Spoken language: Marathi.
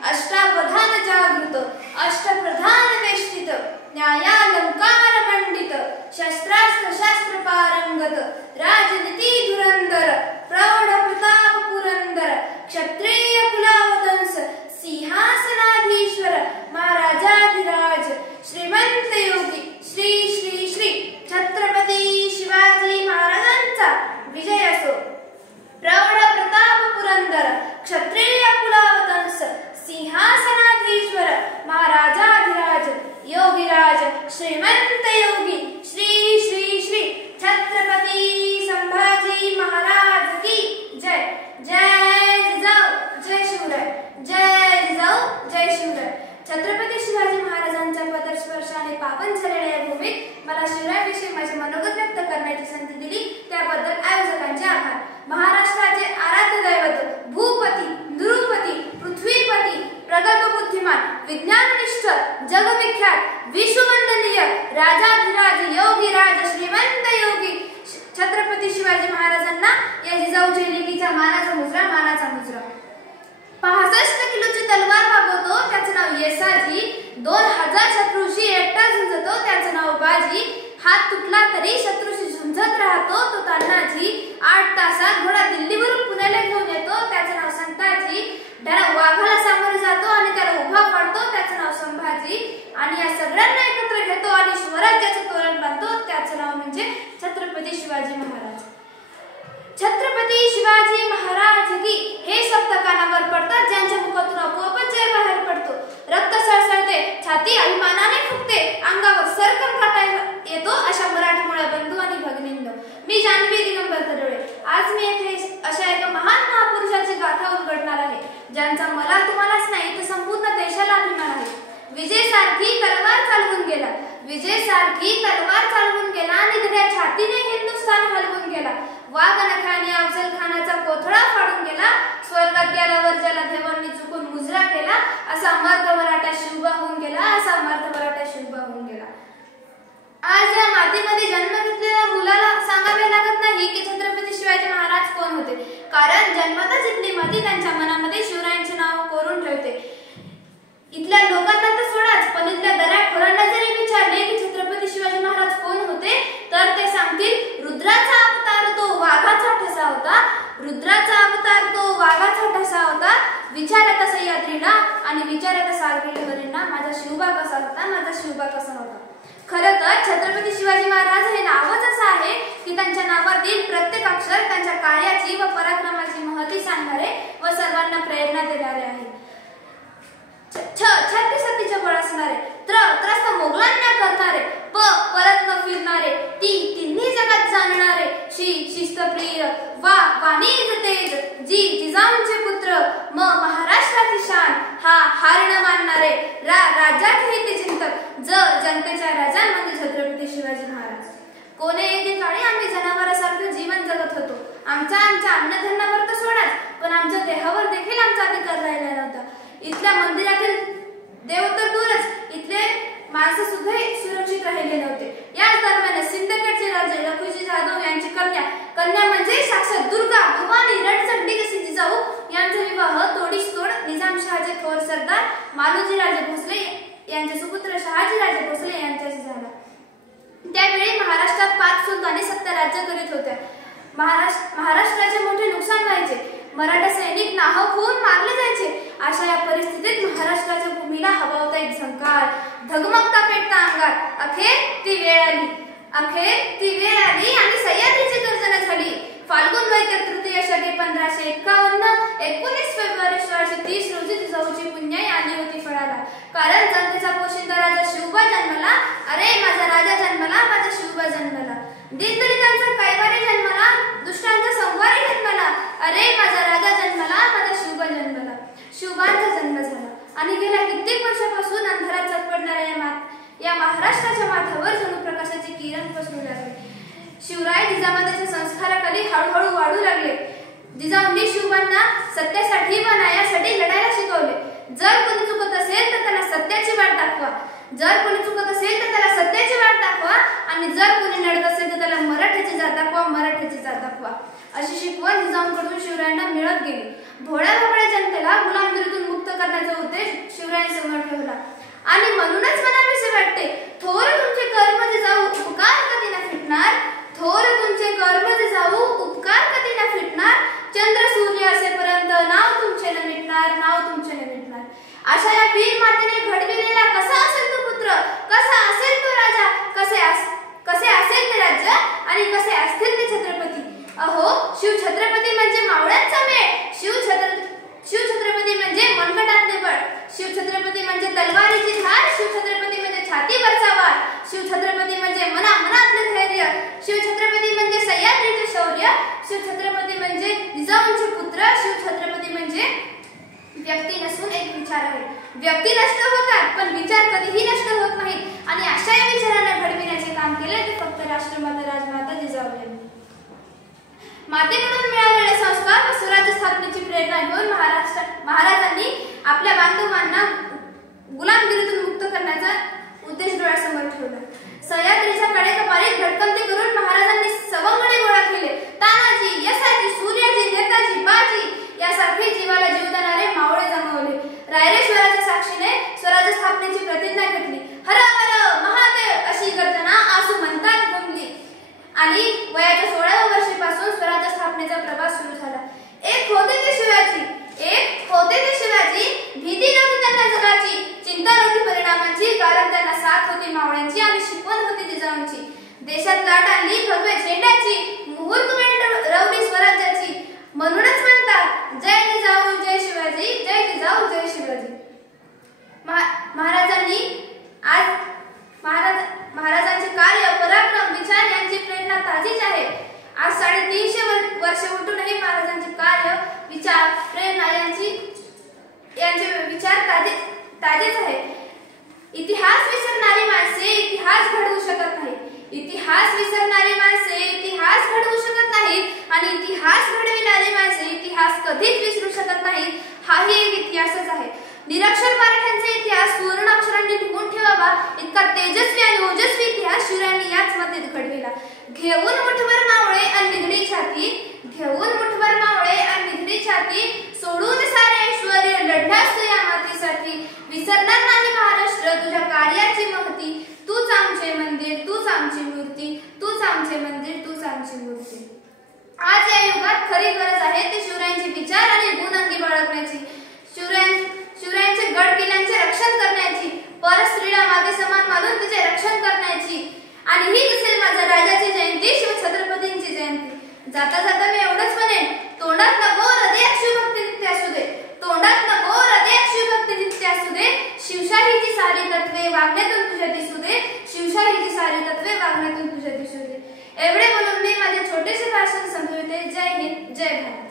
अष्टावधान जागृत अष्टप्रधान वेष्टित न्यायालंकार पंडित शस्त्रास्त्र शास्त्र पारंगत राजनीती धुरंधर प्रौढ प्रताप पुरंदर क्षत्रिय कुलावतंस सिंहासनाधीश्वर महाराजाधिराज श्रीमंत योगी श्री श्री श्री छत्रपती शिवाजी महाराजांचा विजय असो। प्रौढ प्रताप पुरंदर क्षत्रिय कुलावतंस सिंहासनाधीश्वर महाराजाधिराज योगीराज श्रीमंत योगी श्री श्री श्री छत्रपती संभाजी महाराज की जय। जय जिजाऊ जय शिवराय, जय जिजाऊ जय शिवराय। छत्रपती शिवाजी महाराजांच्या पदस्पर्शाने पावन झालेल्या या भूमीत मला शिवरायांविषयी माझे मनोगत व्यक्त करण्याची संधी दिली त्याबद्दल आयोजकांचे आभार। महाराष्ट्राचे आराध्य दैवत भूपती नृपती पृथ्वीपती प्रगल्भ बुद्धिमान विज्ञाननिष्ठ जगविख्यात विश्ववंदनीय राजाधिराज योगीराज श्रीमंत योगी छत्रपती शिवाजी महाराजांना या जिजाऊच्या लेकीच्या मानाचा मुजरा 65 किलोची तलवार वागवतो त्याचं नाव येसाजी, 2000 शत्रूशी एकटा झुंजतो त्याचं नाव बाजी, हात तुटला तरी शत्रूशी झुंजत राहतो तो तान्हाजी, 8 तासात घोडा दिल्लीवरून पुण्याला घेऊन येतो त्याचं नाव संताजी, त्याला वाघाला सामोरे जातो आणि त्याला उभा पाडतो त्याचं नाव संभाजी, आणि या सगळ्यांना एकत्र घेतो आणि स्वराज्याचे तोरण बांधतो त्याचं नाव म्हणजे छत्रपती शिवाजी महाराज। छत्रपती शिवाजी महाराज की हे शब्द कानावर पडतात ज्यांच्या मुखातून आपोआपच जय बाहेर पडतो, रक्त सळसळते, छाती अभिमानाने फुगते, अंगावर सरकन काटा येतो अशा मराठी मुळा बंधू आणि भगिनींनो, मी जान्हवी दिगंबर तडोळे आज मी येथे अशा एका महान महापुरुषाची गाथा उलगडणार आहे ज्यांचा मला तुम्हालाच नाही तर संपूर्ण देशाला अभिमान आहे। विजयसारखी तलवार चालवून गेला आणि त्या छातीने हिंदुस्थान हलवून गेला, वाघ नखाने अफजल खानाचा कोथळा फाडून गेला, स्वर्गात गेला वर्जाला देवांनी चुकून मुजरा केला, असा मर्द मराठा शिवबा होऊन गेला। आज या मातीमध्ये जन्म घेतलेल्या मुलाला सांगावे लागत नाही की छत्रपती शिवाजी महाराज कोण होते, कारण जन्मतच इथली माती त्यांच्या मनामध्ये शिवरायांचे नाव कोरून ठेवते। इथल्या लोकांना तर सोडाच, पण इथल्या दऱ्याखोरांना जरी विचारले की छत्रपती शिवाजी महाराज कोण होते तर ते सांगतील रुद्राचा अवतार तो वाघाचा ठसा होता, विचारता सह्याद्रीला आणि विचारता सागरीवरींना माझा शिवबा कसा होता। खरं तर छत्रपती शिवाजी महाराज हे नावच असं आहे की त्यांच्या नावातील प्रत्येक अक्षर त्यांच्या कार्याची व पराक्रमाची महती सांगणारे व सर्वांना प्रेरणा देणारे आहे। छत्तीस सतीचे बळ असणारे, त्रस्त मोगलांना करणारे, परत न फिरणारे, तिन्ही जगात जाणणारे, शिस्तप्रिय, वाणीज तेज, जिजाऊंचे पुत्र, महाराष्ट्राची शान, हार न मानणारे, राज्याचे हितचिंतक, जनतेच्या राजा म्हणजे छत्रपती शिवाजी महाराज। कोणे एकेकाळी आम्ही जनावरांसारखे जीवन जगत होतो, आमच्या अन्नधान्यावर तर सोडाच, पण आमच्या देहावर देखील आमचा अधिकार राहिला नव्हता। इथल्या मंदिरातील देव तर दूरच, इथले माणसं सुद्धा सुरक्षित राहिले नव्हते। याच दरम्यान सिंदखेडचे राजे लखुजी जाधव यांची कन्या म्हणजे साक्षात दुर्गा भवानी रणचंडी कशी जिजाऊ यांचा विवाह तोडीसतोड निजामशहाचे थोर सरदार मालोजीराजे भोसले यांचे सुपुत्र शहाजीराजे भोसले यांच्याशी झाला। त्यावेळी महाराष्ट्रात 5 सुलतानी सत्ता राज्य करीत होत्या। महाराष्ट्राचे मोठे नुकसान व्हायचे, मराठा सैनिक नाहक होऊन मारले जायचे। अशा या परिस्थितीत महाराष्ट्राच्या भूमीला हवा होता एक झंकार, धगमगता पेटता अंगात। अखेर ती वेळ आली आणि सह्याद्रीची गर्जना झाली। फाल्गुन वैद्य तृतीय शके 1551, 19 फेब्रुवारी 1630 रोजी जिजाऊची पुण्याई आली होती फळाला, कारण जनतेचा पोशिंदा राजा शिवबा जन्मला, अरे माझा राजा जन्मला, माझा शिवबा जन्मला, दीनदलितांचा कैवारी जन्मला, दुष्टांचा संवारी जन्मला, अरे माझा राजा जन्मला, माझा शिवबा जन्मला। शिवबांचा जन्म झाला आणि गेल्या कित्येक वर्षापासून अंधारात झगपडणाऱ्या या महाराष्ट्राच्या माथ्यावर जणू प्रकाशाचे किरण पसरू लागले। शिवराय जिजामातेच्या संस्काराखाली हळूहळू वाढू लागले। जिजाऊंनी शिवबांना सत्यासाठी व न्यायासाठी लढायला शिकवले। जर कोणी चुकत असेल तर त्याला सत्याची वाट दाखवा, आणि आणि जर कोणी नडत असेल तर त्याला मराठ्याची जात दाखवा, मराठ्याची जात दाखवा, अशी शिकवण जिजाऊंकडून शिवरायांना मिळत गेली. भोळ्या भाबड्या जनतेला गुलामगिरीतून मुक्त करण्याचा उद्देश शिवरायांसमोर ठेवला आणि म्हणूनच म्हणावेसे वाटते, थोर तुमचे कर्म जिजाऊ उपकार कधी ना फिटणार, थोर तुमचे कर्म जिजाऊ उपकार कधी ना फिटणार, चंद्र सूर्य असेपर्यंत नाव तुमचे न मिटणार, नाव तुमचे न मिटणार. अशा या वीर मातेने घडविलेला कसा असेल तो पुत्र, कसा असेल तो राजा, कसे असेल ते राज्य आणि कसे असतील ते छत्रपती. अहो, शिवछत्रपती म्हणजे मावळ्यांचा मेळ, शिवछत्रपती म्हणजे मनगटातले बळ, शिवछत्रपती म्हणजे तलवारीची धार, शिवछत्रपती म्हणजे छातीवरचा वार, शिवछत्रपती म्हणजे मनामनातले धैर्य, शिवछत्रपती म्हणजे सह्याद्रीचे शौर्य, शिवछत्रपती म्हणजे जिजाऊंचे पुत्र, शिवछत्रपती म्हणजे व्यक्ती नसून एक विचार आहे. व्यक्ती नष्ट होतात पण विचार कधीही नष्ट होत नाहीत आणि अशा या विचारांना घडविण्याचे काम केले ते फक्त राष्ट्रमाता राजमाता जिजाऊ यांनी. मातेकडून मिळालेले संस्कार व स्वराज्य स्थापनेची प्रेरणा घेऊन महाराजांनी आपल्या बांधवांना गुलामगिरीतून मुक्त करण्याचा उद्देश डोळ्यासमोर ठेवला. सह्याद्रीच्या कडेकपारी भटकंती करून महाराजांनी सवंगडी गोळा केले. तानाजी, यसाजी, सूर्याजी, नेताजी, बाजी यासारखे जीवाला जीव देणारे मावळे जमवले. रायरेश्वराच्या साक्षीने स्वराज्य स्थापनेची प्रतिज्ञा घेतली. हर हर महादेव अशी गर्जना आसू म्हणतात घुमली आणि वयाच्या 16व्या वर्षीपासून स्वराज्य स्थापनेचा प्रवास सुरू झाला. एक होते ते शिवाजी, भीती नव्हती त्यांना जगाची, चिंता नव्हती परिणामाची, कारण त्यांना साथ होती मावळ्यांची आणि शिकवण होती जिजाऊंची. देशात लाट आणली भगव्या झेंड्याची, मुहूर्तमेढ रवली स्वराज्याची. म्हणूनच म्हणतात जय जिजाऊ जय शिवाजी, जय जिजाऊ जय शिवाजी. महाराजांचे कार्य, पराक्रम, विचार यांची प्रेरणा ताजीच आहे. आज 350 वर्ष उलटूनही महाराजांचे कार्य, विचार, प्रेरणा यांचे विचार ताजेच आहे. इतिहास विसरणारी माणसे इतिहास घडवू शकत नाही, इतिहास विसरणारी माणसे इतिहास घडवू शकत नाही आणि इतिहास घडविणारी माणसे इतिहास कधीच विसरू शकत नाही. हाही एक इतिहासच आहे. निरक्षर मराठ्यांचा इतिहास सुवर्ण अक्षरांनी लिहून ठेवावा इतका तेजस्वी आणि ओजस्वी इतिहास शिवरायांनी याच मातीत घडविला. घेऊन मुठभर मावळे आणि निगडी छाती, घेऊन मुठभर मावळे आणि निगडी छाती, सोडून सारे ऐश्वर्य लढल्यास तू या मातीसाठी. विसरणार नाही महाराष्ट्र तुझ्या कार्याची महती, तूच आमचे मंदिर, तूच आमची मूर्ती, तूच आमचे मंदिर, तूच आमची मूर्ती. आज या युगात खरी गरज आहे ते शिवरायांचे विचार आणि गुण अंगी बाळगण्याची, शिवरायांचे गड किल्ल्यांचे रक्षण करण्याची, परस्त्रीला मागे समान मानून तिचे रक्षण करण्याची. आणि हीच असेल माझ्या राजाची जयंती, शिवछत्रपतींची जयंती. जाता जाता मी एवढंच म्हणेन, तोंडात नको हृदयात शिवभक्ती नित्य असू दे, तोंडात नको हृदयात शिवभक्ती नित्य असू दे. शिवशाहीची सारी तत्वे वागण्यातून तुझ्या दिसू दे, शिवशाहीची सारी तत्वे वागण्यातून तुझ्या दिसू दे. एवढे बोलून मी माझे छोटेसे भाषण संपविते. जय हिंद, जय भारत.